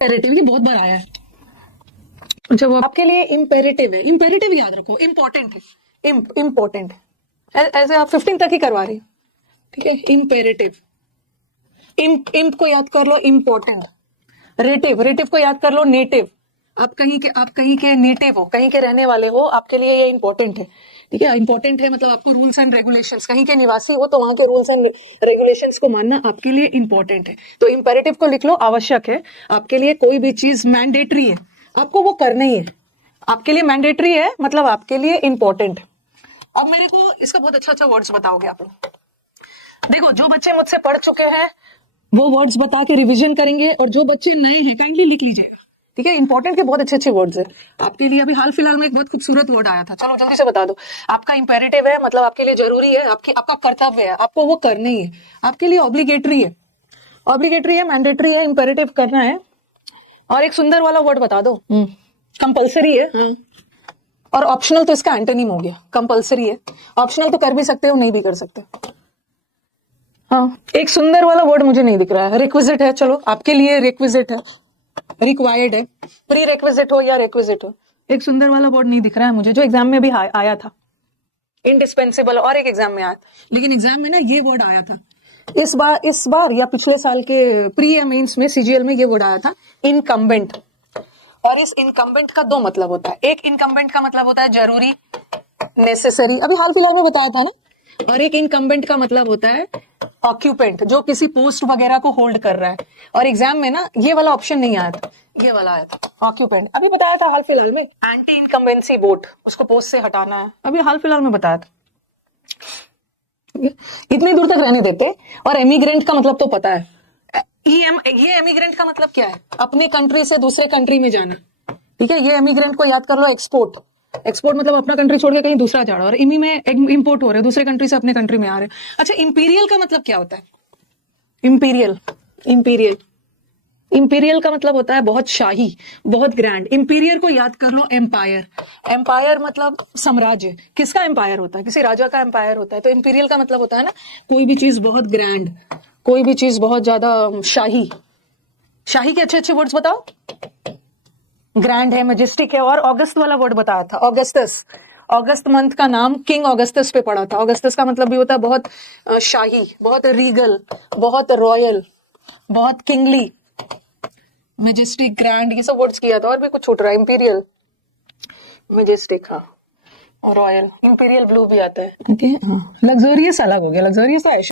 Imperative ये बहुत बार आया है। जब आपके लिए इम्पेरेटिव है, इम्पेरेटिव याद रखो, इम्पोर्टेंट है, इम्पोर्टेंट ऐसे आप 15 तक ही करवा रही हो, ठीक है। इम्पेरेटिव, इम्प को याद कर लो, इम्पोर्टेंट। रेटिव, रेटिव को याद कर लो, नेटिव। आप कहीं के नेटिव हो, कहीं के रहने वाले हो, आपके लिए ये इंपॉर्टेंट है, ठीक है। इंपॉर्टेंट है मतलब आपको रूल्स एंड रेगुलेशंस, कहीं के निवासी हो तो वहां के रूल्स एंड रेगुलेशंस को मानना आपके लिए इंपॉर्टेंट है। तो इंपेरेटिव को लिख लो, आवश्यक है आपके लिए। कोई भी चीज मैंडेटरी है, आपको वो करना ही है, आपके लिए मैंडेटरी है मतलब आपके लिए इंपॉर्टेंट। अब मेरे को इसका बहुत अच्छा वर्ड्स बताओगे आप लोग। देखो, जो बच्चे मुझसे पढ़ चुके हैं वो वर्ड्स बता के रिवीजन करेंगे, और जो बच्चे नए हैं काइंडली लिख लीजिएगा, ठीक है। इंपॉर्टेंट के बहुत अच्छे वर्ड्स है आपके लिए। अभी हाल फिलहाल में एक बहुत खूबसूरत वर्ड आया था, चलो जल्दी से बता दो। आपका इंपेरेटिव है मतलब आपके लिए जरूरी है, आपका कर्तव्य है, आपको वो करना ही है। आपके लिए ऑब्लिगेटरी है, ऑब्लिगेटरी है, मैंडेटरी है, इंपेरेटिव करना है। और एक सुंदर वाला वर्ड बता दो, कंपल्सरी है। और ऑप्शनल तो इसका एंटोनिम हो गया, कंपल्सरी है। ऑप्शनल तो कर भी सकते हो, नहीं भी कर सकते। हाँ, एक सुंदर वाला वर्ड मुझे नहीं दिख रहा है, रिक्विजिट है। चलो आपके लिए रिक्विजिट है, रिक्वायर्ड है, प्री रिक्विजिट हो या रिक्विजिट हो। एक सुंदर वाला वर्ड नहीं दिख रहा है मुझे, जो एग्जाम में भी आया था। इंडिस्पेंसिबल और एक एग्जाम में आया था, लेकिन एग्जाम में ना ये वर्ड आया था इस बार या पिछले साल के प्री या मेंस में सीजीएल में ये वर्ड आया था, इनकम्बेंट। और इस इनकम्बेंट का दो मतलब होता है। एक इनकम्बेंट का मतलब होता है जरूरी, नेसेसरी, अभी हाल फिलहाल में बताया था ना। और एक इनकम्बेंट का मतलब होता है ऑक्यूपेंट, जो किसी पोस्ट वगैरह को होल्ड कर रहा है। और एग्जाम में ना ये वाला ऑप्शन नहीं आया था, ये वाला आया था, ऑक्यूपेंट। अभी बताया था हाल फिलहाल में, एंटी इनकम्बेंसी वोट, उसको पोस्ट से हटाना है, अभी हाल फिलहाल में बताया था। इतनी दूर तक रहने देते। और एमिग्रेंट का मतलब तो पता है, ये एमिग्रेंट का मतलब क्या है, अपनी कंट्री से दूसरे कंट्री में जाना, ठीक है। ये एमिग्रेंट को याद कर लो, एक्सपोर्ट। एक्सपोर्ट मतलब अपना कंट्री छोड़ के कहीं दूसरा जा रहा है, और इमी में इंपोर्ट हो रहे हैं, दूसरे कंट्री से अपने कंट्री में आ रहे हैं। अच्छा, इंपीरियल का मतलब क्या होता है, इंपीरियल, इंपीरियल, इंपीरियल का मतलब होता है बहुत शाही, बहुत ग्रैंड। इंपीरियर को याद कर लो, एम्पायर। एम्पायर मतलब साम्राज्य। किसका एम्पायर होता है, किसी राजा का एम्पायर होता है। तो इंपीरियल का मतलब होता है ना, कोई भी चीज बहुत ग्रैंड, कोई भी चीज बहुत ज्यादा शाही। शाही के अच्छे वर्ड्स बताओ। ग्रैंड है, मैजेस्टिक है। और ऑगस्ट वाला वर्ड बताया था, ऑगस्टस। अगस्त मंथ का नाम किंग ऑगस्टस पे पड़ा था। ऑगस्टस का मतलब भी होता है बहुत शाही, बहुत रीगल, बहुत रॉयल, बहुत किंगली, मैजेस्टिक, ग्रैंड, ये सब वर्ड्स किया था। और भी कुछ छूट रहा है, इंपीरियल, मैजेस्टिक, हाँ, और रॉयल। इंपीरियल ब्लू भी आता है, लग्जरियस अलग हो गया, लग्जरियस तो